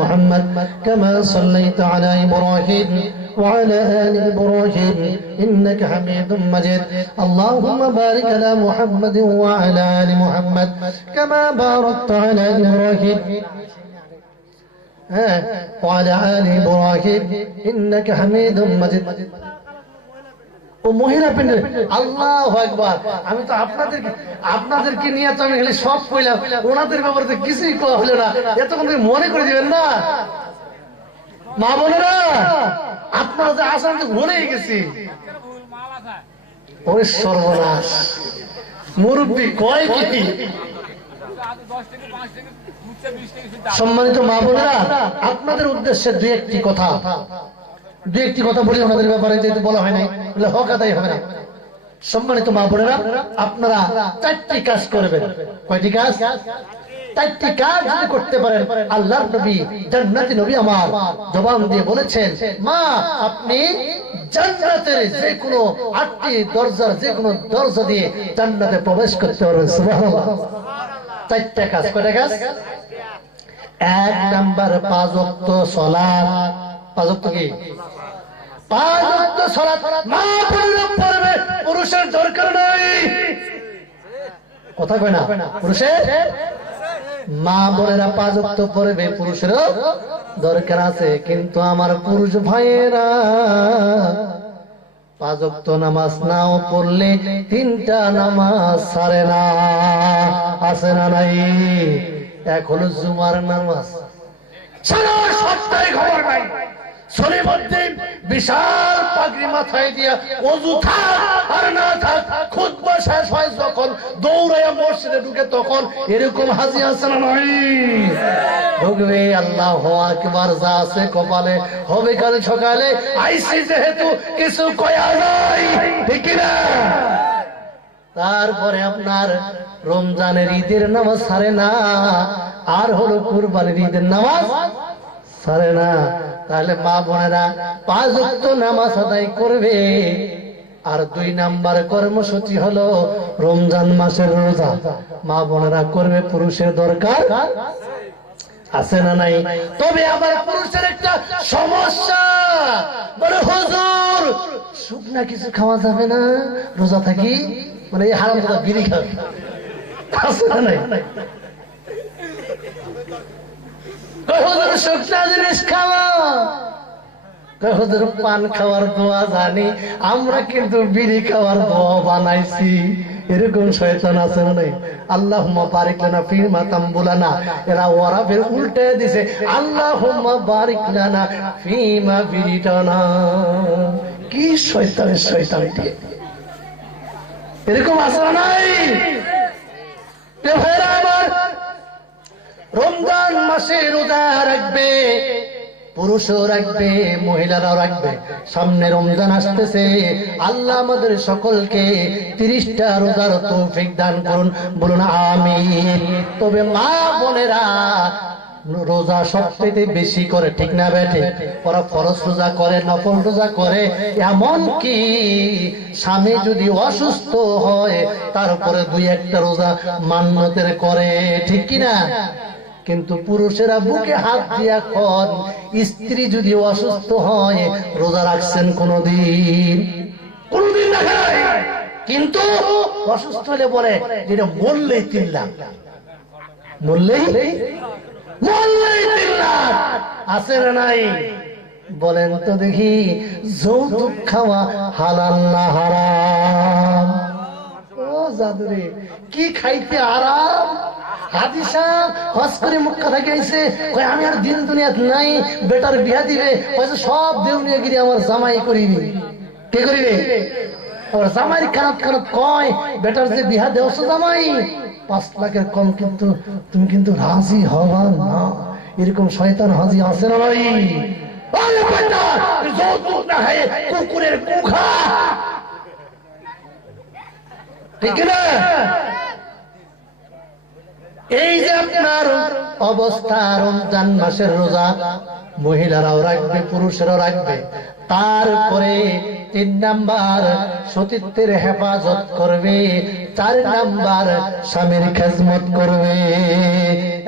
محمد كما صليت على إبراهيم وعلى آل إبراهيم إنك حميد مجيد اللهم بارك على محمد وعلى آل محمد كما باركت على إبراهيم وعلى آل إبراهيم إنك حميد مجيد ও মহিলা প্যান্ডেল আল্লাহু আকবার আমি তো আপনাদেরকে নিয়ে তো আমি খালি সব কইলাম ওনাদের ব্যাপারে তো কিছুই কওয়া হলো না এতক্ষণ মনে করে দিবেন না মা বোনেরা আপনারা যে আসেন তো ভুলেই গেছি ওরে সর্বনাশ মুরব্বি কয় কি সম্মানিত মা বোনেরা আপনাদের উদ্দেশ্যে দুই একটি কথা বলি আমাদের ব্যাপারে যেহেতু বলা হয় নাই বলে হক আদায় হবে না সম্মানিত মা বোনেরা আপনারা চারটি কাজ করবেন কয়টি কাজ চারটি কাজ যদি করতে পারেন আল্লাহর নবী জান্নাতি নবী আমার জবান দিয়ে বলেছেন মা আপনি জান্নাতের যে কোনো 8টি দরজার যে কোনো দরজা দিয়ে জান্নাতে প্রবেশ করতে পারবেন সুবহানাল্লাহ চারটি কাজ কয়টা কাজ এক নাম্বার 5 ওয়াক্ত সালাত 5 ওয়াক্ত কি 5 ওয়াক্ত সালাত মা বোনেরা পড়বে পুরুষের দরকার নাই কথা কয় না পুরুষের মা বোনেরা 5 ওয়াক্ত পড়বে পুরুষেরও দরকার আছে কিন্তু আমার পুরুষ ভাইয়েরা 5 ওয়াক্ত নামাজ নাও পড়লে 3টা নামাজ ছাড়ে না আছে না নাই এক হলো জুমার নামাজ সারা সপ্তাহে খবর নাই শরীফদ্দিন বিশাল পাগড়ি মাথায় দিয়া ওযু থাক আর না থাক খুতবা শেষ হয় যখন দৌড়ায়া মসজিদে ঢুকে তখন এরকম হাজি আছে না নাই ঢুকবে আল্লাহু আকবার যা আছে কপালে হবে কাল সকালে আইসি যেহেতু কিছু কয়া নাই ঠিক না তারপরে আপনার রমজানের ঈদের নামাজ ছাড়ে না আর হলো কুরবানির ঈদের নামাজ ছাড়ে না তাহলে মা বোনেরা 5 ওয়াক্ত নামাজ আদায় করবে আর 2 নাম্বার কর্মসূচি হলো রমজান মাসের রোজা মা বোনেরা করবে পুরুষের দরকার আছে না নাই তবে আবার পুরুষের একটা সমস্যা বলে হুজুর শুকনা কিছু খাওয়া যাবে না রোজা থাকি মানে এই হারাম দাদা বিড়ি খাবে আছে না নাই শুকনা জিনিস খাওয়া পান খাওয়ার দোয়া জানি আমরা কিন্তু বিড়ি খাওয়ার দোয়া বানাইছি এরকম শয়তান আছে না নাই আল্লাহুম্মা বারিক লানা ফিমা তামবুলানা এরা ওরা ফের উল্টে দিছে আল্লাহুম্মা বারিক লানা ফিমা বিরিটানা কি শয়তানের শয়তান এরকম আছে না নাই রমজান মাসে রোজা রাখবে পুরুষও রাখবে মহিলারাও রাখবে সামনে রমজান আসতেছে আল্লাহ আমাদের সকলকে 30টা রোজার তৌফিক দান করুন বলুন আমিন তবে মা বোনেরা রোজা সবচেয়ে বেশি করে ঠিক না বেঠে ওরা ফরজ রোজা করে নফল রোজা করে এমন কি স্বামী যদি অসুস্থ হয় তারপরে 2-1টা রোজা মান্যতের করে ঠিক কিনা কিন্তু পুরুষেরা বুকে হাত দিয়া কন স্ত্রী যদি অসুস্থ হয় রোজা রাখছেন কোনদিন রাখেন কিন্তু অসুস্থ হলে বলে যেটা মরলেই 3 লাখ মরলেই 3 লাখ আছে না নাই বলেন তো দেখি যৌতুক খাওয়া হালাল না হারাম ও জাদুরে কি খাইতে আরাম হাদিসা হজ করে মক্কা থেকে আইছে কয় আমি আর দিন দুনিয়াত নাই বেটার বিয়া দিবে কইছে সব দেউনিয়াগিরি আমার জামাই করিবি কে করিবে আর জামাইর কানত কানত কয় বেটার যে বিয়া দেওছ জামাই 5 লাখের কম কিন্তু তুমি কিন্তু রাজি হবা না এরকম শয়তান হাজি আছে না নাই আরে বেটা যৌতুক না হয় কুকুরের মুখা ঠিক না এই যে আপনার অবস্থা, রমজান মাসের রোজা মহিলারাও রাখবে, পুরুষেরাও রাখবে। তারপরে 3 নাম্বার সতীত্বের হেফাজত করবে, 4 নাম্বার স্বামীর খেজমত করবে।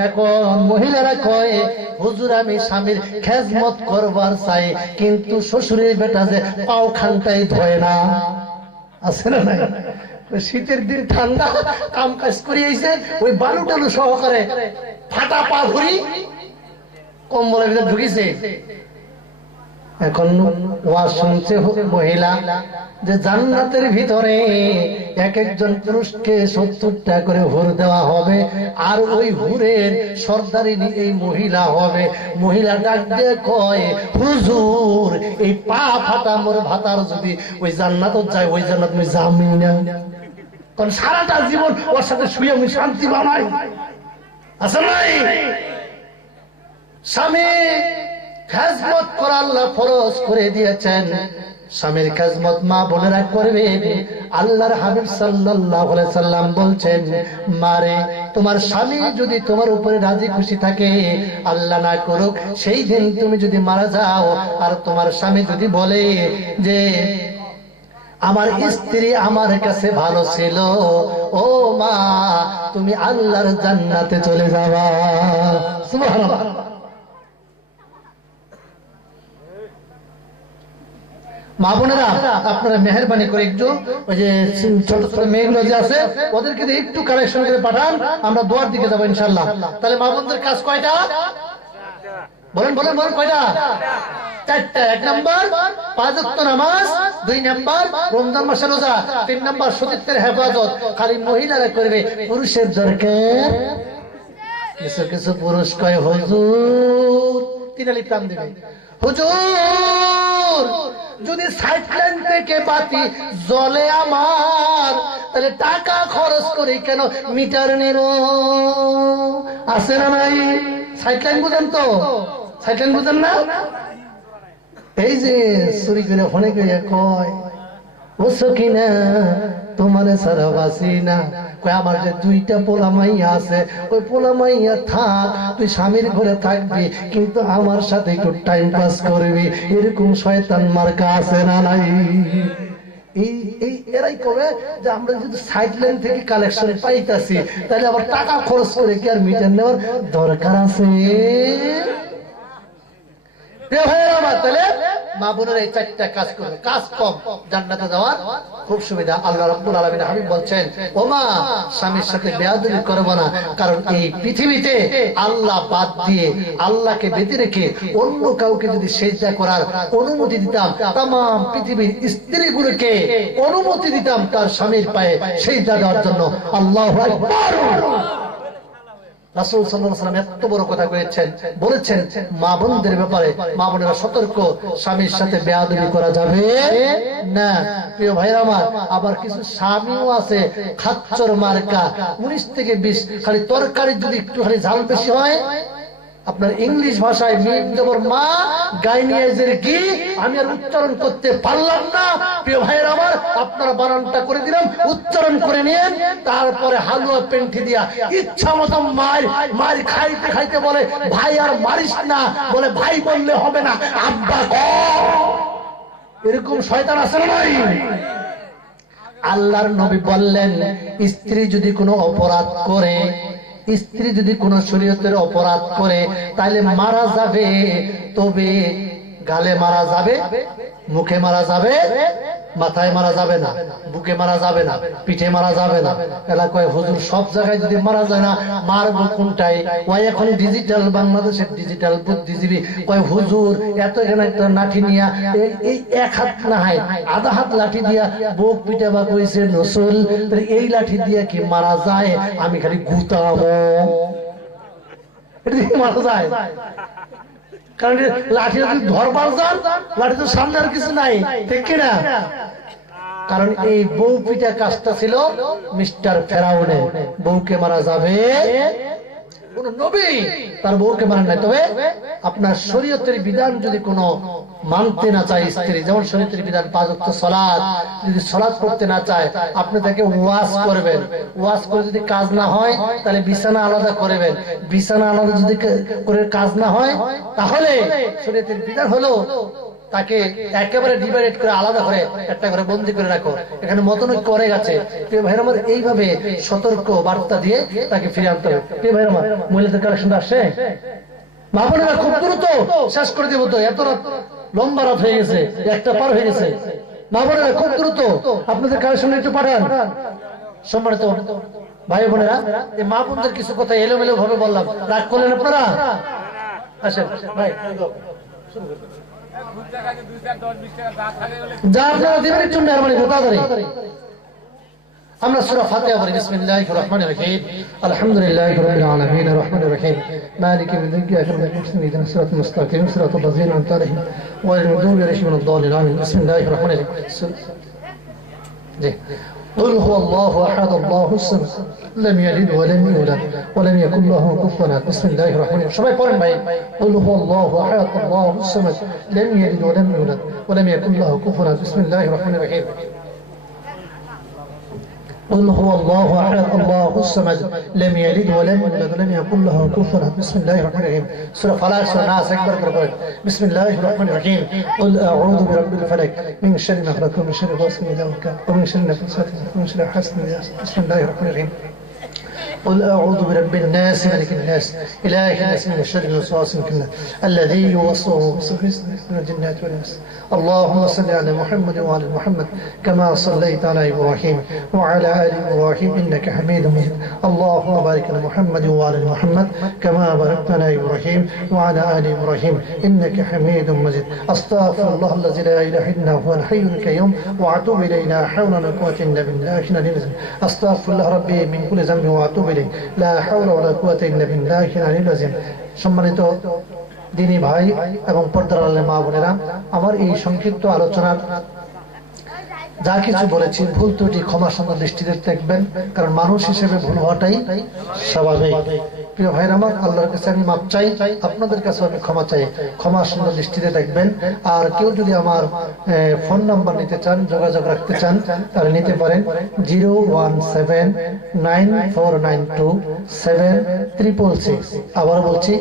এখন মহিলারা কয়, হুজুর আমি স্বামীর খেজমত করবার চাই, কিন্তু শ্বশুরের বেটা যে পাও খানটাই ধোয় না। আছে না নাই? শীতের দিন ঠান্ডা, কাম কাজ করিয়েছে, ওই বালু টালু সহকারে ফাটা পা ধরি কম্বলের ভিতরে ঢুকিছে। এখন ওয়াজ শুনছে মহিলা যে জান্নাতের ভিতরে এক একজন পুরুষকে 70টা করে হুর দেওয়া হবে, আর ওই হুরের সর্দারিনী এই মহিলা হবে। মহিলা ডাক দিয়ে কয়, হুজুর এই পা ফাটা মোর ভাতার যদি ওই জান্নাত যায়, ওই জান্নাত আমি যাবি না, কারণ সারাটা জীবন ওর সাথে শুয়ে আমি শান্তি বানাই। আছে নাই? স্বামী খেজমত করা আল্লাহ ফরজ করে দিয়েছেন। স্বামীর খেজমত মা বোনেরা করবে। আল্লাহর হাবিব সাল্লাল্লাহু আলাইহি সাল্লাম বলছেন, মারে তোমার স্বামী যদি তোমার উপরে রাজি খুশি থাকে, আল্লাহ না করুক সেই দিন তুমি যদি মারা যাও, আর তোমার স্বামী যদি বলে যে আমার স্ত্রী আমার কাছে ভালো ছিল, ও মা তুমি আল্লাহর জান্নাতে চলে যাবা। সুবহানাল্লাহ। মা বোনেরা আপনারা মেহেরবানি করে একটু ওই যে ছোট ছোট মেয়েগুলো যে আছে ওদেরকে একটু কালেকশন করে পাঠান, আমরা দোয়ার দিকে যাবো ইনশাল্লাহ। তাহলে মা বোনদের কাজ কয়টা? বলেন বলেন বলেন, কয়টা? 4টা। 1 নাম্বার 5 ওয়াক্ত নামাজ, 2 নাম্বার রমজান মাসের রোজা, 3 নাম্বার সতীত্বের হেফাজত। খালি মহিলারা করবে, পুরুষের দরকার। কিছু কিছু পুরুষ কয়, হুজুর 3 আলি প্রাণ দেবে, হুজুর যদি সাইডলাইন থেকে বাতি জ্বলে আমার, তাহলে টাকা খরচ করে কেন মিটার নেব? আছে না নাই? সাইডলাইন বুঝেন তো? সাইডলাইন বুঝেন না? এই যে চুরি করে ফোনে করে কয়, ও সখিনা তোমার সারা বাসি না, কয় আমার যে 2টা পোলা মাইয়া আছে, ওই পোলা মাইয়া থাক, তুই স্বামীর ঘরে থাকবি, কিন্তু আমার সাথে একটু টাইম পাস করবি। এরকম শয়তান মার্কা আছে না নাই? এরাই কবে যে আমরা যদি সাইডলাইন থেকে কালেকশন পাইতাছি, তাহলে আবার টাকা খরচ করে কি আর মিটার নেওয়ার দরকার আছে? তাহলে মা বোনের এই 4টা কাজ করবে, কাজ কম, জান্নাতে যাওয়ার খুব সুবিধা। আল্লাহ রাব্বুল আলামিন হাবিব বলছেন, ও মা স্বামীর সাথে বেয়াদবি করবে না, কারণ এই পৃথিবীতে আল্লাহ বাদ দিয়ে, আল্লাহকে বেঁধে রেখে অন্য কাউকে যদি সেজদা করার অনুমতি দিতাম, তাম পৃথিবীর স্ত্রীগুলোকে অনুমতি দিতাম তার স্বামীর পায়ে সেজদা দেওয়ার জন্য। আল্লাহু আকবার। রাসূল সাল্লাল্লাহু আলাইহি ওয়াসাল্লাম এত বড় কথা বলেছেন মা বোনদের ব্যাপারে। মা বোনেরা সতর্ক, স্বামীর সাথে বেয়াদবি করা যাবে না। প্রিয় ভাইরা আমার, আবার কিছু স্বামীও আছে খাচ্চর মার্কা, 19 থেকে 20। খালি তরকারি যদি একটু খালি ঝাল বেশি হয়, আপনার ইংলিশ ভাষায় মা গাইনিয়াজের কি আমি আর উচ্চারণ করতে পারলাম না। প্রিয় ভাইয়ের আমার, আপনারা বানানটা করে দিলাম, উচ্চারণ করে নিয়েন। তারপরে হালুয়া পেন্টি দিয়া ইচ্ছা মতো মার খাইতে খাইতে বলে, ভাই আর মারিস না, বলে ভাই বললে হবে না, আব্বা কর। এরকম শয়তান আছে না ভাই? আল্লাহর নবী বললেন, স্ত্রী যদি কোনো অপরাধ করে, স্ত্রী যদি কোন শরীয়তের অপরাধ করে, তাহলে মারা যাবে, তবে গালে মারা যাবে, মুখে মারা যাবে, মাথায় মারা যাবে না, বুকে মারা যাবে না, পিঠে মারা যাবে না। এলা কয়, হুজুর সব জায়গায় যদি মারা যায় না, মারবো কোনটায়? ওই এখন ডিজিটাল, বাংলাদেশের ডিজিটাল বুদ্ধিজীবী কয়, হুজুর এত এখানে একটা লাঠি নিয়া, এই 1 হাত না হয় 1/2 হাত লাঠি দিয়া বুক পিঠে বা কইছে নসুল, এই লাঠি দিয়া কি মারা যায়? আমি খালি গুতাবো, এটা দিয়ে মারা যায়? কারণ লাঠি যদি ধরবার যান, লাঠি তো সামনে আর কিছু নাই, ঠিক কিনা? কারণ এই বউ পিঠা কাজটা ছিল মিস্টার ফেরাউনের। বউকে মারা যাবে কোন নবী তার বউকে মানেন নাই। তবে আপনার শরীয়তের বিধান যদি কোনো মানতে না চায় স্ত্রী, যেমন শরীয়তের বিধান 5 ওয়াক্ত সালাত, যদি সালাত করতে না চায় আপনি তাকে ওয়াজ করবেন। ওয়াজ করে যদি কাজ না হয় তাহলে বিছানা আলাদা করবেন। বিছানা আলাদা যদি করে কাজ না হয় তাহলে শরীয়তের বিধান হলো তাকে একেবারে ডিভাইড করে আলাদা করে একটা ঘরে বন্দি করে রাখো। এখানে মতনৈক্য করে গেছে। প্রিয় ভাইরা আমার, এইভাবে সতর্ক বার্তা দিয়ে তাকে ফিরে আনতে হবে। প্রিয় ভাইরা আমার, মহিলাদের কালেকশন আসছে, মা বোনেরা খুব দ্রুত শেষ করে দেবো, তো এত রাত লম্বা রাত হয়ে গেছে, একটা পার হয়ে গেছে। মা বোনেরা খুব দ্রুত আপনাদের কালেকশন একটু পাঠান। সম্মানিত ভাই বোনেরা, এই মা বোনদের কিছু কথা এলোমেলো ভাবে বললাম, রাগ করলেন আপনারা? আসেন ভাই, যা আপনারা দিবেন একটু মেহরবানি করে তাড়াতাড়ি। আমরা সূরা ফাতিহা পড়ি। বিসমিল্লাহির রহমানির রহিম, আলহামদুলিল্লাহি রাব্বিল আলামিন, আর রহমানির রহিম, মালিকি ইয়াউমিদ্দিন, ইyyaka na'budu wa iyyaka nasta'in, সিরাতাল মুস্তাকিম, সিরাতাল লাযিনা আন'আমতা আলাইহিম, গায়রিল মাগদুবি আলাইহিম ওয়ালাদ-দাল্লিন, আমিন। বিসমিল্লাহির রহমানির রহিম। জি, قل هو الله احد الله الصمد لم يلد ولم يولد ولم يكن له كفوا احد بسم الله الرحمن الرحيم সবাই পড়েন ভাই قل هو الله احد الله الصمد لم يلد ولم يولد ولم يكن له كفوا احد بسم الله الرحمن الرحيم قل هو الله احد الله الصمد لم يلد ولم يولد ولم يكن له كفوا احد بسم الله الرحمن الرحيم سورة فلق سورة ناس اكبر করে بسم الله الرحمن الرحيم قل اعوذ برب الفلق من شر ما خلق ومن شر غاسق اذا وقب ومن شر النفاثات ومن شر حاسد اذا حسد بسم الله الرحمن الرحيم قل أعوذ برب الناس ملك الناس إله الناس من الشر الوسواس الخناس الذي يوسوس في صدور الجنات والناس اللهم صل على محمد وعلى محمد كما صليت على إبراهيم وعلى آل إبراهيم إنك حميد مجيد اللهم بارك على محمد وعلى محمد كما باركت على إبراهيم وعلى آل إبراهيم إنك حميد مجيد أستغفر الله الذي لا إله إلا هو الحي القيوم وأتوب إليه لا حول ولا قوة إلا بالله العلي العظيم أستغفر الله ربي من كل ذنب وأتوب إليه لا حول ولا قوة إلا بالله العلي العظيم সম্মানিত দিনী ভাই এবং পর্দার আড়ালের মা বোনেরা, আমার এই সংক্ষিপ্ত আলোচনার যা কিছু বলেছি ভুল ত্রুটি ক্ষমা সুন্দর দৃষ্টিতে দেখবেন, কারণ মানুষ হিসেবে ভুল হওয়াটাই স্বাভাবিক। প্রিয় ভাইরা আমার, আল্লাহর কাছে আমি মাপ চাই, আপনাদের কাছে আমি ক্ষমা চাই, ক্ষমা সুন্দর দৃষ্টিতে দেখবেন। আর কেউ যদি আমার ফোন নাম্বার নিতে চান, যোগাযোগ রাখতে চান, তাহলে নিতে পারেন 01794927366। আবার বলছি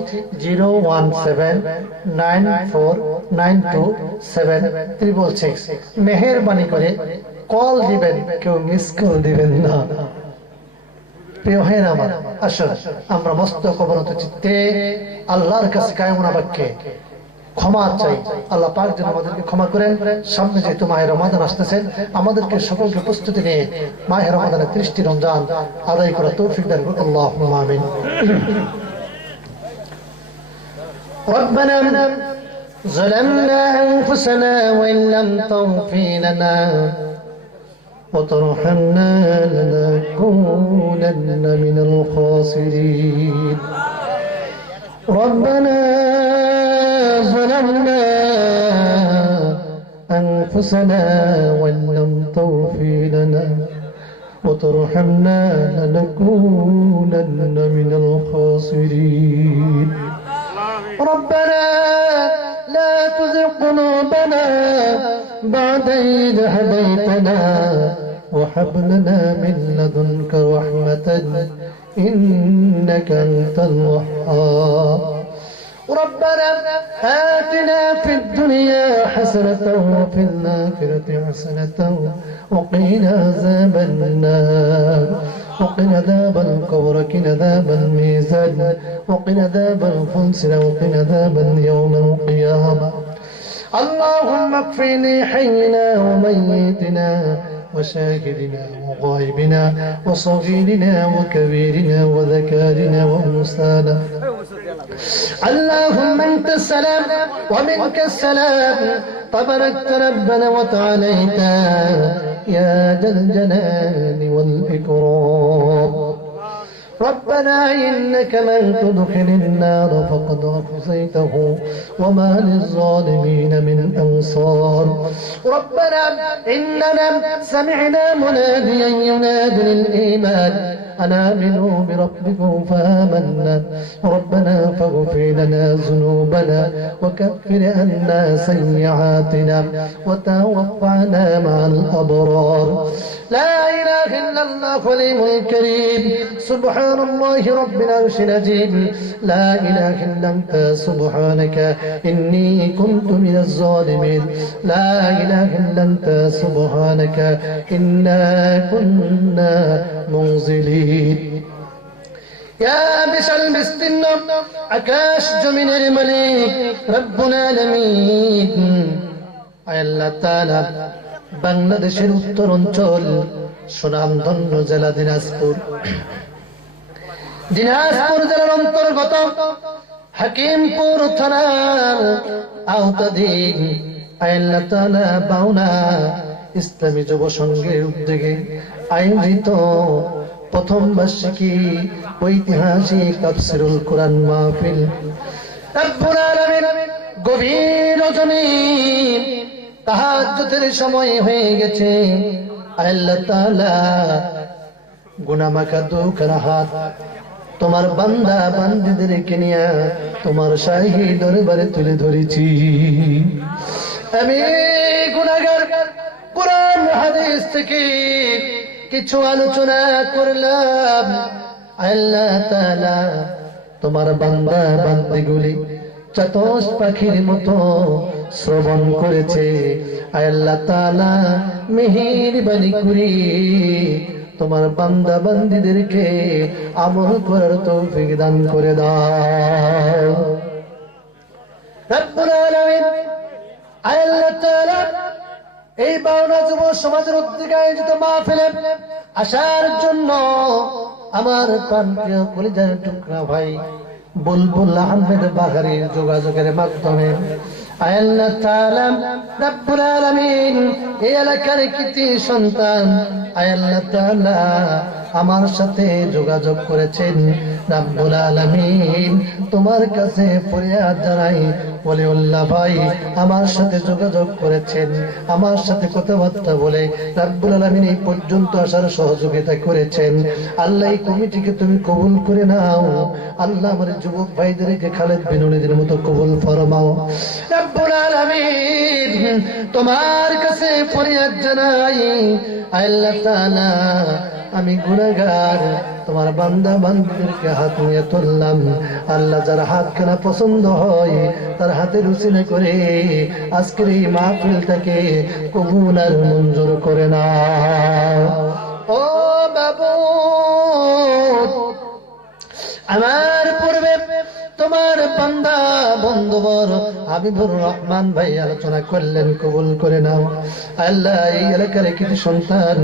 01794927366। মেহেরবানি করে কল দিবেন, কেউ মিস কল দিবেন না। প্রিয় ভাইরা আমার, আসুন আমরা মস্তক অবনত চিত্তে আল্লাহর কাছে কায়মনা বাক্যে ক্ষমা চাই। আল্লাহ পাক যেন আমাদেরকে ক্ষমা করেন। সামনে যেহেতু মাহে রমাদান আসতেছেন, আমাদেরকে সকলকে প্রস্তুতি নিয়ে মাহে রমাদানের 30টি রমজান আদায় করা তৌফিক দান করুন। আল্লাহুম্মা আমিন। ربنا ظلمنا أنفسنا وإن لم تغفر لنا وترحمنا لنكونن من الخاسرين ربنا ظلمنا أنفسنا وإن لم تغفر لنا وترحمنا لنكونن من الخاسرين ربنا لا تزغ قلوبنا بعد إذ هديتنا وهب لنا من لدنك رحمة إنك أنت الوهاب ربنا آتنا في الدنيا حسنة وفي الآخرة حسنة وقنا عذاب النار وقنا عذاب القبر وقنا عذاب الميزان وقنا عذاب الفلسن وقنا عذاب يوم القيامة اللهم اكفني حينا وميتنا وشاهدنا وغائبنا وصغيرنا وكبيرنا وذكارنا وأنثانا اللهم أنت السلام ومنك السلام تباركت ربنا وتعاليت يا ذا الجلال والإكرام ربنا إنك من تدخل النار فقد أخزيته وما للظالمين من أنصار ربنا إننا سمعنا مناديا ينادي للإيمان أن آمنوا بربكم فآمنا ربنا فاغفر لنا ذنوبنا وكفر عنا سيئاتنا وتوفنا مع الأبرار لا إله إلا الله العلي الكريم سبحان الله رب العرش العظيم لا إله إلا أنت سبحانك إني كنت من الظالمين لا إله إلا أنت سبحانك إنا كنا منزلين يا بشر বিস্তীর্ণ আকাশ জমিনের মালিক রব্বুল আলামিন আল্লাহ তাআলা বাংলাদেশের উত্তর অঞ্চল সুনামধন্য জেলা দিনাজপুর জেলার অন্তর্গত হাকিমপুর থানার আওতাধীন আল্লাহ তাআলা বাউনা ইসলামী যুব সংঘের উদ্যোগে আয়োজিত প্রথম বার্ষিকী ঐতিহাসিক তাফসীরুল কোরআন মাহফিল রব্বুল আলামিন গভীর রজনী তাহাজ্জুদের সময় হয়ে গেছে আল্লাহ তাআলা গুনাহমাখা দুখানা হাত তোমার বান্দা বান্দীদেরকে নিয়ে তোমার শাহী দরবারে তুলে ধরেছি আমি গুনাহগার কোরআন হাদিস থেকে কিছু আলোচনা করলাম আল্লাহ তাআলা তোমার বান্দা বান্দীগুলি চাতক পাখির মতো শ্রবণ করেছে আল্লাহ তাআলা মেহেরবানি করে তোমার বান্দা বান্দীদেরকে আমল করার তৌফিক দান করে দাও রব্বুল আলামিন আল্লাহ তাআলা এই বাউনা যুব সমাজের উদ্যোগে আয়োজিত মাহফিলে আসার জন্য আমার প্রাণপ্রিয় কলিজার টুকরা ভাই বুলবুল আহমেদ বাঘারির যোগাযোগের মাধ্যমে আল্লাহ তাআলা রব্বুল আলামিন এই এলাকার কৃতি সন্তান আল্লাহ তাআলা আমার সাথে যোগাযোগ করেছেন রব্বুল আলামিন তোমার কাছে ফরিয়াদ জানাই ওলিউল্লাহ ভাই আমার সাথে যোগাযোগ করেছেন আমার সাথে কথাবার্তা বলে রব্বুল আলামিন এই পর্যন্ত আসার সহযোগিতা করেছেন আল্লাহ এই কমিটিকে তুমি কবুল করে নাও আল্লাহ আমার যুবক ভাইদেরকে খালেদ বিন ওলীদের মতো কবুল ফরমাও রব্বুল আলামিন তোমার কাছে ফরিয়াদ জানাই আল্লাহ তাআলা আমি গুনাহগার তোমার বান্দা বান্দীদেরকে হাত নিয়ে তুললাম আল্লাহ যার হাত খানা পছন্দ হয় তার হাতে রুচিনা করে আজকের এই মাহফিলটাকে কবুল আর মঞ্জুর করে নাও ও বাবু আমার পূর্বে তোমার বান্দা বন্ধুবর হাবিবুর রহমান ভাই আলোচনা করলেন কবুল করে নাও আল্লাহ এই এলাকার কিছু সন্তান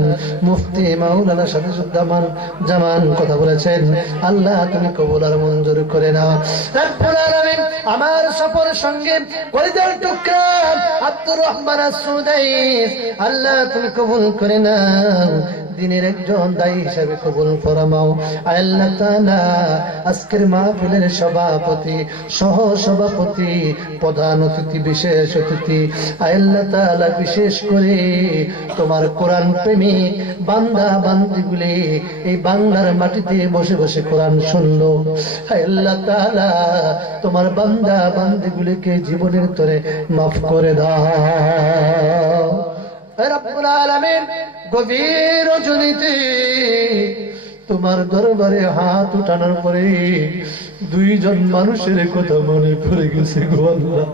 মুফতি মাওলানা শামসুজ্জামান জামান কথা বলেছেন আল্লাহ তুমি কবুল আর মঞ্জুর করে নাও রব্বুল আলামিন আমার সফর সঙ্গে কলিজার টুকরা আব্দুর রহমান আস-সুদাইস আল্লাহ তুমি কবুল করে নাও দিনের একজন দায়ী হিসেবে কবুল ফরমাও আল্লাহ তাআলা আজকের মাহফিলের সভাপতি সহ সভাপতি প্রধান অতিথি বিশেষ অতিথি আল্লাহ তাআলা বিশেষ করে তোমার কোরআন প্রেমিক বান্দা বান্দীগুলি এই বাংলার মাটিতে বসে বসে কোরআন শুনলো আল্লাহ তাআলা তোমার বান্দা বান্দীগুলিকে জীবনের তরে মাফ করে দাও রব্বুল আলামিন গভীর রজনীতে তোমার দরবারে হাত উঠানোর পরে দুইজন মানুষের কথা মনে পড়ে গেছে গো আল্লাহ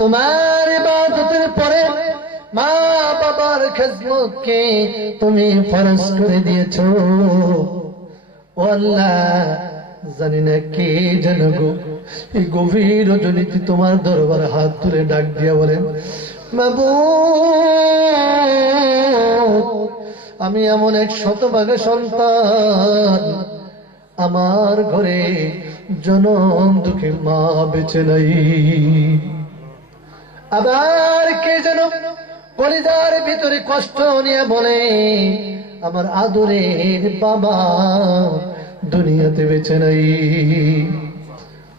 তোমার ইবাদতের পরে মা বাবার খেদমতকে তুমি ফরজ করে দিয়েছো ও আল্লাহ জানি না কে যেন গো এই গভীর রজনীতে তোমার দরবারে হাত তুলে ডাক দিয়া বলেন মাবুদ আমি এমন এক শতভাগা সন্তান আমার ঘরে জনম দুঃখে মা বেঁচে নাই আবার কে যেন কলিজার ভিতরে কষ্ট নিয়ে বলে আমার আদরের বাবা দুনিয়াতে বেঁচে নাই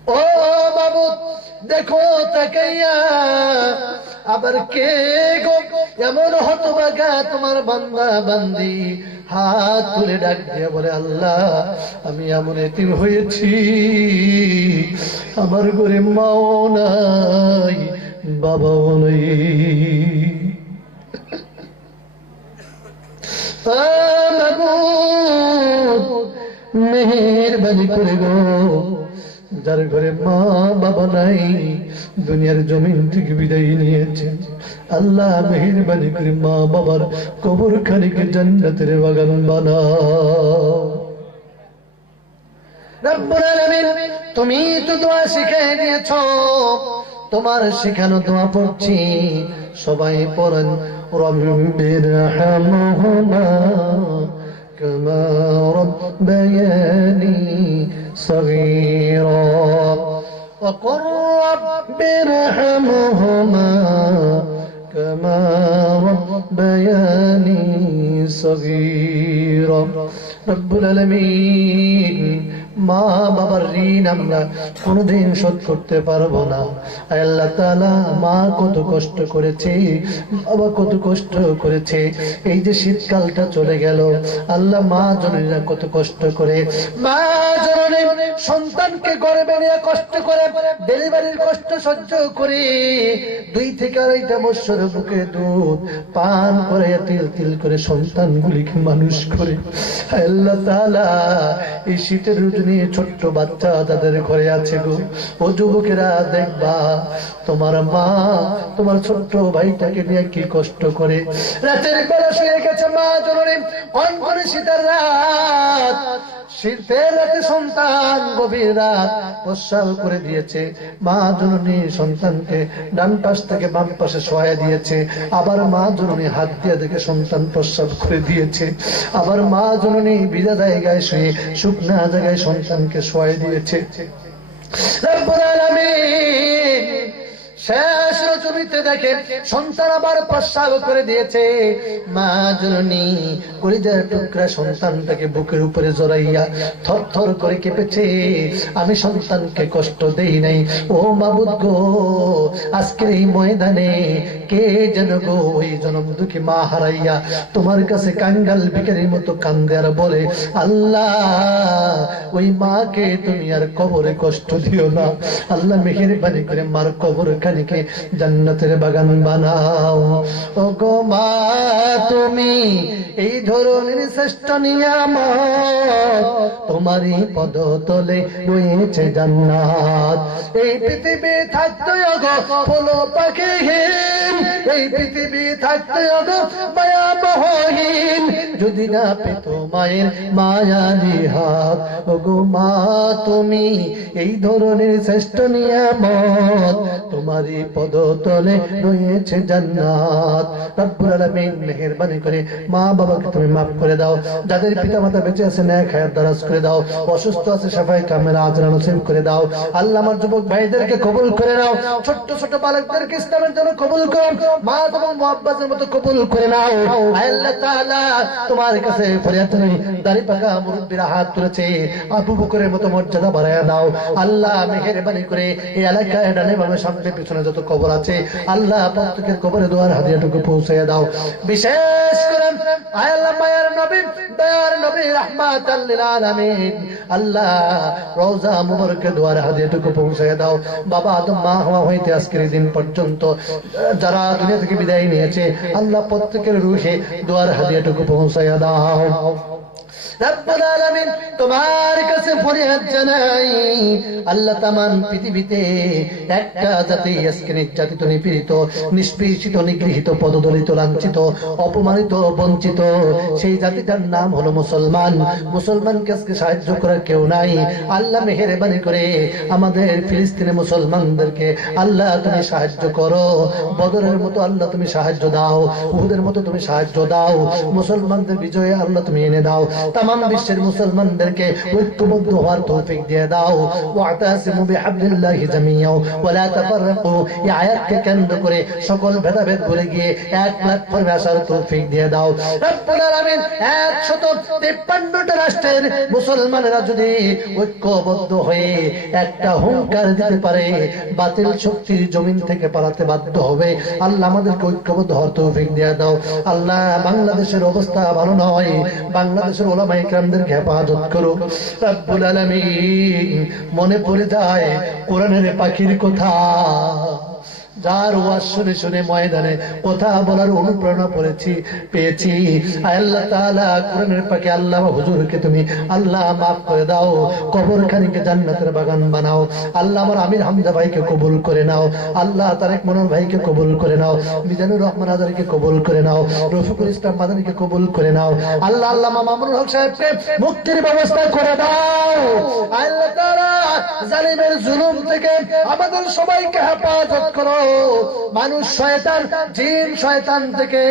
ও বাবু দেখো তাকাইয়া আবার কে গো এমন হতভাগা তোমার বান্দা বান্দি হাত তুলে ডাক দিয়ে বলে, আল্লাহ আমি এমন এতিম হয়েছি, আমার ঘরে মাও নাই বাবাও নেই। মেহেরবানি করে গো, যার ঘরে মা বাবা নাই দুনিয়ার জমিন থেকে বিদায় নিয়েছে, আল্লাহ মেহেরবানি করে মা বাবার কবর খানিকে জান্নাতের বাগান বানাও। রব্বুল আলামিন তুমি তো দোয়া শিখিয়ে দিয়েছো, তোমার শেখানো দোয়া পড়ছি, সবাই পড়েন রব্বিরহামহুমা কামা রাব্বায়ানি সগীরা وقل رب ارحمهما كما ربياني صغيرا رب العالمين মা বাবার ঋণ আমরা কোনোদিন শোধ করতে পারবো না। আল্লাহ তাআলা মা কত কষ্ট করেছে, বাবা কত কষ্ট করেছে, এই যে শীতকালটা চলে গেল, আল্লাহ মা জননীরা কত কষ্ট করে, মা জননী সন্তানকে গর্ভে নিয়ে কষ্ট করে, ডেলিভারির কষ্ট সহ্য করে 2 থেকে 2.5 বছর বুকে দুধ পান করে তিল তিল করে সন্তানগুলিকে মানুষ করে। আল্লাহ তাআলা এই শীতের নিয়ে ছোট্ট বাচ্চা তাদের ঘরে আছে গো, ও যুবকেরা দেখবা তোমার মা তোমার ছোট্ট ভাইটাকে নিয়ে কি কষ্ট করে, রাতের বেলা শুয়ে গেছে মা জননী, অনেক শীতের রাত, শীতের রাতে সন্তান গভীর রাত প্রস্রাব করে দিয়েছে, মা জননী সন্তানকে ডান পাশ থেকে বাম পাশে শোয়া দিয়েছে, আবার মা জননী হাত দিয়ে দেখে সন্তান প্রস্রাব করে দিয়েছে, আবার মা জননী ভিজা জায়গায় শুয়ে শুকনা জায়গায় সন্তানকে শোয়া দিয়েছে। রব্বুল আলামিন শেষ রজনীতে দেখে সন্তান আবার প্রস্রাব করে দিয়েছে, মা জননী কলিজার টুকরা সন্তানটাকে বুকের উপরে জড়াইয়া থর থর করে কেঁপেছে, আমি সন্তানকে কষ্ট দেই নাই, ও মাবুদ গো আজকের এই ময়দানে কে যেন গো ওই জনম দুঃখী মা হারাইয়া তোমার কাছে কাঙ্গাল ভিখারির মতো কান্দে আর বলে, আল্লাহ ওই মাকে তুমি আর কবরে কষ্ট দিও না, আল্লাহ মেহেরবানি করে মার কবর খানিকে জান্নাতের বাগান বানাও। ও গো মা তুমি এই ধরনের শ্রেষ্ঠ নিয়ামত, তোমারই পদতলে রয়েছে জান্নাত। এই পৃথিবী থাকতে গো ফুল পাখিহীন, এই পৃথিবী থাকতে গো মায়ামহীন, যদি না পেত মায়ের মায়ারি হাত। ও গো মা তুমি এই ধরনের শ্রেষ্ঠ নিয়ামত, তোমারই পদতলে রয়েছে জান্নাত। রব্বুল আলামিন মেহেরবানি করে মা বাবাকে তুমি মাফ করে দাও, যাদের পিতা মাতা বেঁচে আছে নেক হায়াত দারাজ করে দাও, অসুস্থ আছে শাফায়ে কামেল আজরা নসিব করে দাও। আল্লাহ আমার যুবক ভাইদেরকে কবুল করে নাও, ছোট্ট ছোট বালকদেরকে ইসলামের জন্য কবুল করো, মা এবং মুআব্বাসের মতো কবুল করে নাও। আল্লাহ তাআলা তোমার কাছে ফরিয়াদ করি, দাড়ি পাকা মুরব্বিরা হাত তুলেছে, আবু বকরের মতো মর্যাদা বাড়ায়া দাও। আল্লাহ মেহেরবানি করে এই এলাকায় ডানে বামে সামনে পিছনে যত কবর আছে, আল্লাহ প্রত্যেকের কবরে দোয়ার হাদিয়াটুকু পৌঁছাইয়া দাও। বিশেষ করে আল্লাহ মায়ার নবী দয়ার নবী রাহমাতাল লিল আলামিন, আল্লাহ রওজা মুবারকে দোয়ার হাদিয়াটুকু পৌঁছাইয়া দাও। বাবা আদম মা হওয়া হইতে আজকের দিন পর্যন্ত যারা দুনিয়া থেকে বিদায় নিয়েছে, আল্লাহ প্রত্যেকের রূহে দোয়ার হাদিয়াটুকু পৌঁছাইয়া দাও। রব্বুল আলামিন তোমার কাছে ফরিয়াদ জানাই, আল্লাহ তামাম পৃথিবীতে একটা জাতি আজকে নির্যাতিত নিপীড়িত নিষ্পেষিত নিগৃহীত পদদলিত লাঞ্ছিত অপমানিত বঞ্চিত, সেই জাতিটার নাম হলো মুসলমান। মুসলমানকে আজকে সাহায্য করার কেউ নাই। আল্লাহ মেহেরবানি করে আমাদের ফিলিস্তিনে মুসলমানদেরকে আল্লাহ তুমি সাহায্য করো, বদরের মতো আল্লাহ তুমি সাহায্য দাও, উহুদের মতো তুমি সাহায্য দাও, মুসলমানদের বিজয়ে আল্লাহ তুমি এনে দাও। তামাম বিশ্বের মুসলমানদেরকে ঐক্যবদ্ধ হওয়ার তৌফিক দিয়ে দাও। ওয়াতাসিমু বিহাবলিল্লাহি জামিয়া ওয়া লা তাফাররাকু, এই আয়াতকে কেন্দ্র করে সকল ভেদাভেদ ভুলে গিয়ে এক প্ল্যাটফর্মে আসার তৌফিক দিয়ে দাও রব্বুল আলামিন। 153টা রাষ্ট্রের মুসলমানেরা যদি ঐক্যবদ্ধ হয়ে একটা হুঙ্কার দিতে পারে, বাতিল শক্তির জমিন থেকে পালাতে বাধ্য হবে। আল্লাহ আমাদেরকে ঐক্যবদ্ধ হওয়ার তৌফিক দিয়ে দাও। আল্লাহ বাংলাদেশের অবস্থা ভালো নয়, বাংলাদেশের উলামায়ে কেরামদেরকে হেফাজত করো রব্বুল আলামিন। মনে পড়ে যায় কোরআনের পাখির কথা, যার ওয়াজ শুনে শুনে ময়দানে কথা বলার অনুপ্রেরণা পেয়েছি। আল্লাহ তাআলা কোরআনের পাখি আল্লাহ হুজুরকে তুমি আল্লাহ মাফ করে দাও, কবরখানিকে জান্নাতের বাগান বানাও। আল্লাহ আমার আমির হামজা ভাইকে কবুল করে নাও, আল্লাহ তারেক মনোহর ভাইকে কবুল করে নাও, মিজানুর রহমান আজারকে কবুল করে নাও, রফিকুল ইসলাম মাদানীকে কবুল করে নাও। আল্লাহ আল্লাহ মামুনুল হক সাহেবকে মুক্তির ব্যবস্থা করে দাও। আল্লাহ তাআলা জালিমের জুলুম থেকে আমাদের সবাইকে হেফাজত করো। মানুষ শয়তান জিন শয়তান থেকে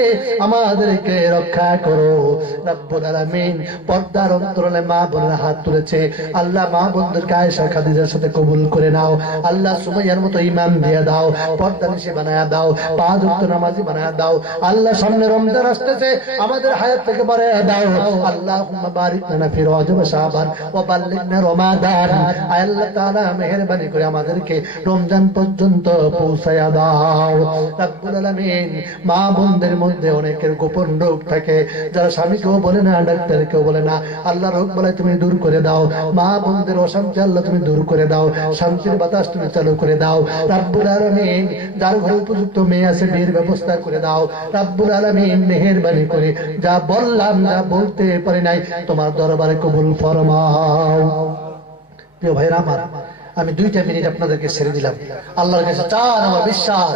আমাদেরকে রক্ষা করো রব্বুল আলামিন। পর্দার অন্তরালে মা বোনেরা হাত তুলেছে, আল্লাহ মা বোনদেরকে আয়েশা খাদিজার সাথে কবুল করে নাও। আল্লাহ সুমাইয়ার মতো ঈমান দিয়ে দাও, পর্দানিশী বানায়া দাও, পাঁচ ওয়াক্ত নামাজি বানায়া দাও। আল্লাহ সামনে রমজান আসতেছে, আমাদের হায়াত থেকে বাড়ায়া দাও। আল্লাহুম্মা বারিক লানা ফি রজব ওয়া শাবান ওয়া বাল্লিগনা রমাদান। আল্লাহ তাআলা মেহেরবানি করে আমাদেরকে রমজান পর্যন্ত পৌঁছায়া দাও রব্বুল আলামিন। মা বোনদের মধ্যে অনেকের গোপন রোগ থাকে, যারা স্বামীকেও বলে না, ডাক্তারকেও বলে না, আল্লাহ রোগ বলে তুমি দূর করে দাও। মা বোনদের অশান্তি আল্লাহ তুমি দূর করে দাও, শান্তির বাতাস তুমি চালু করে দাও রব্বুল আলামিন। যার ঘরে উপযুক্ত মেয়ে আছে বিয়ের ব্যবস্থা করে দাও রব্বুল আলামিন। মেহেরবানি করে যা বললাম, যা বলতে পারি নাই, তোমার দরবারে কবুল ফরমাও। প্রিয় ভাইরা আমার, আমি 2টা মিনিট আপনাদেরকে ছেড়ে দিলাম। আল্লাহর কাছে চান, আমার বিশ্বাস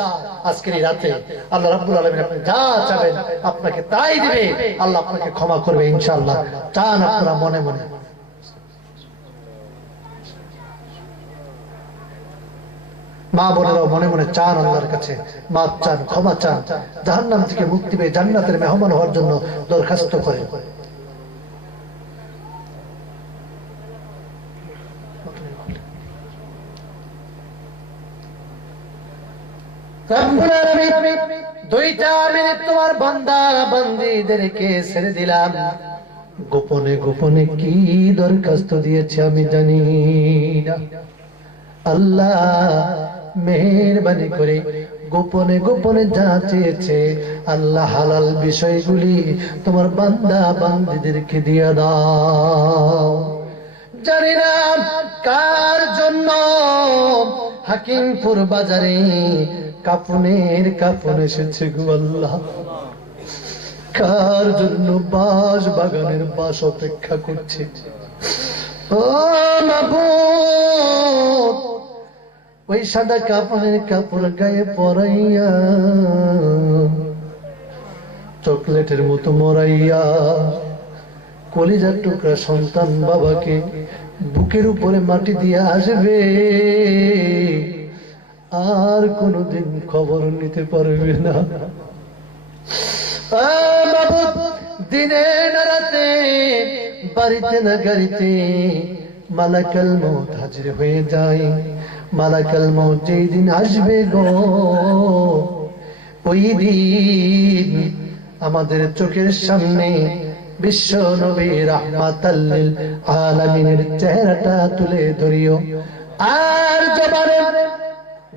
আজকের এই রাতে আল্লাহ রাব্বুল আলামিন আপনি যা চাবেন আপনাকে তাই দিবে। আল্লাহ আপনাকে ক্ষমা করবে ইনশাআল্লাহ। চান আপনারা মনে মনে, মা বোনেরাও মনে মনে চান আল্লাহর কাছে, মাফ চান, ক্ষমা চান, জাহান্নাম থেকে মুক্তি পেয়ে জান্নাতের মেহমান হওয়ার জন্য দরখাস্ত করেন। রব্বুল আলামিন 2টা মিনিট তোমার বান্দা বান্দীদেরকে ছেড়ে দিলাম। গোপনে গোপনে কি দরখাস্ত দিয়েছে আমি জানি না। আল্লাহ মেহেরবানি করে গোপনে গোপনে যা চেয়েছে আল্লাহ হালাল বিষয়গুলি তোমার বান্দা বান্দীদেরকে দিয়ে দাও। জানি না কার জন্য হাকিমপুর বাজারে কাফনের কাফন এসেছে গো আল্লাহ, কার জন্য বাঁশ বাগানের বাঁশ অপেক্ষা করছে। ও মাবুদ, ওই সাদা কাফনের কাপড় গায়ে পরাইয়া চকলেটের মতো মরাইয়া কলিজার টুকরা সন্তান বাবাকে বুকের উপরে মাটি দিয়ে আসবে, আর কোনদিন খবর নিতে পারবে না। দিনে না রাতে, বাড়িতে না গাড়িতে মালাকাল মউত হাজির হয়ে যায়। মালাকাল মউত যেই দিন আসবে গো, ওই দিন আমাদের চোখের সামনে বিশ্ব নবী রাহমাতাল লিল আলামিনের চেহারাটা তুলে ধরিও, আর জবানে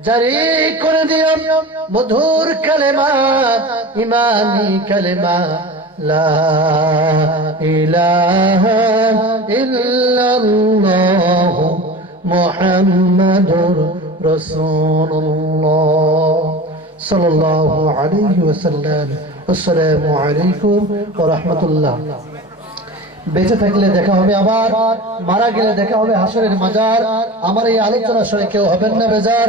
জারি করে দিও মধুর কালেমা, ইমানি কালেমা লা ইলাহা ইল্লাল্লাহ মুহাম্মাদুর রাসূলুল্লাহ সাল্লাল্লাহু আলাইহি ওয়াসাল্লাম। আসসালামু আলাইকুম ওয়া রাহমাতুল্লাহ। বেঁচে থাকলে দেখা হবে আবার, মারা গেলে দেখা হবে হাসরের মাজার। আমার এই আলোচনা শুনে কেউ হবেন না বেজার।